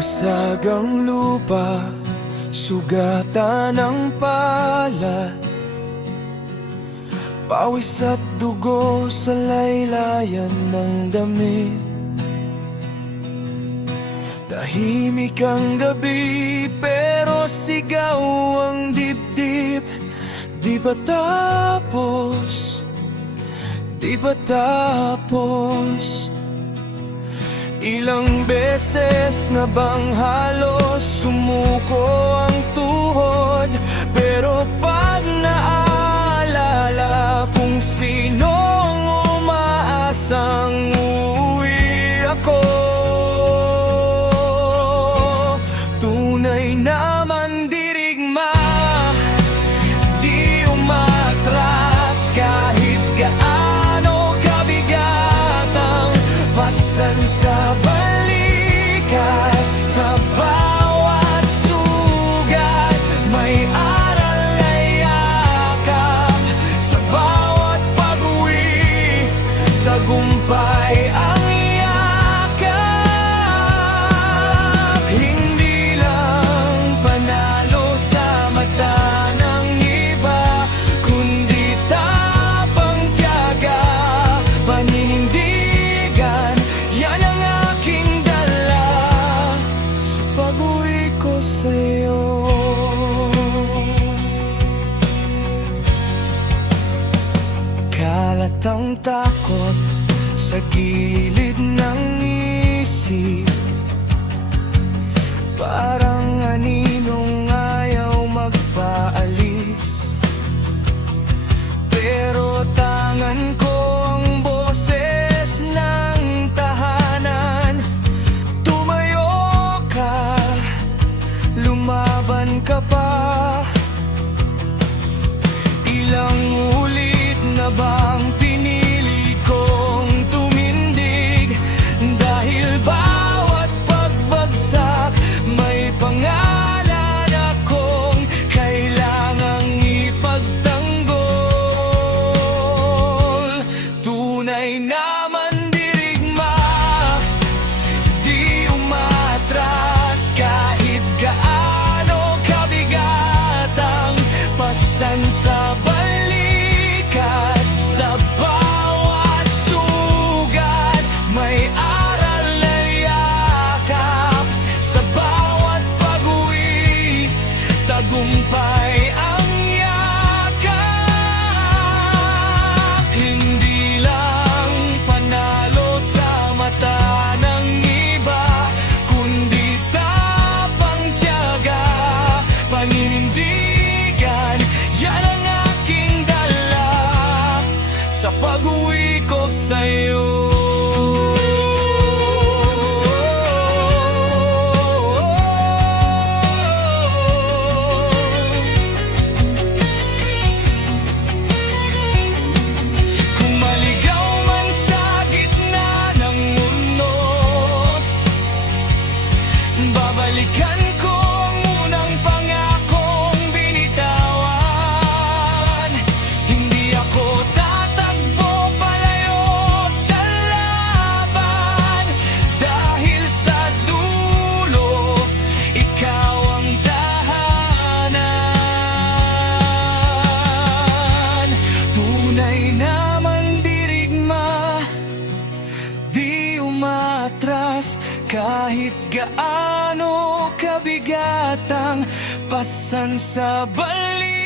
Basag ang lupa, sugatan ng palad, pawis at dugo sa laylayan ng damit. Tahimik ang gabi pero sigaw ang dibdib. Di ba tapos, di ba tapos? Ilang beses na bang halos sumuko ang tuhod, pero pag naalala kung sino ang umaasang uuwi ako, tunay naman dirigma, di umatras kahit gaano kabigat ang pasan sa balikat. Sa bawat sugat may aral na yakap, sa bawat pag-uwi tagumpay ang yakap. Hindi lang panalo sa mata ng iba, kundi tapang tiyaga, paninindigan. Yan ang aking dala sa pag-uwi ko sa'yo. Kalat ang takot sa gilid ng isip, parang aninong ayaw magpaalis. Pero tangan ko ang boses ng tahanan. Tumayo ka, lumaban ka pa. Ilang ulit na bang pinili kong tumindig, dahil bawat pagbagsak may pangalan akong kailangang ipagtanggol. Tunay naman dirigma, di umatras kahit gaano kabigat ang pasan sa balikat. Sa bawat sugat may aral na yakap, sa bawat pag-uwi tagumpay ang yakap. Hindi lang panalo sa mata ng iba, kundi tapang tiyaga, paninindigan. Yan ang aking dala sa pag-uwi ko sa'yo. Kung maligaw man sa gitna ng unos, babalikan ko ang unang pangakong binitawan. Hindi ako tatakbo palayo sa laban, dahil sa dulo ikaw ang tahanan. Tunay naman dirigma, di umatras kahit gaano kabigat ang pasan sa balik.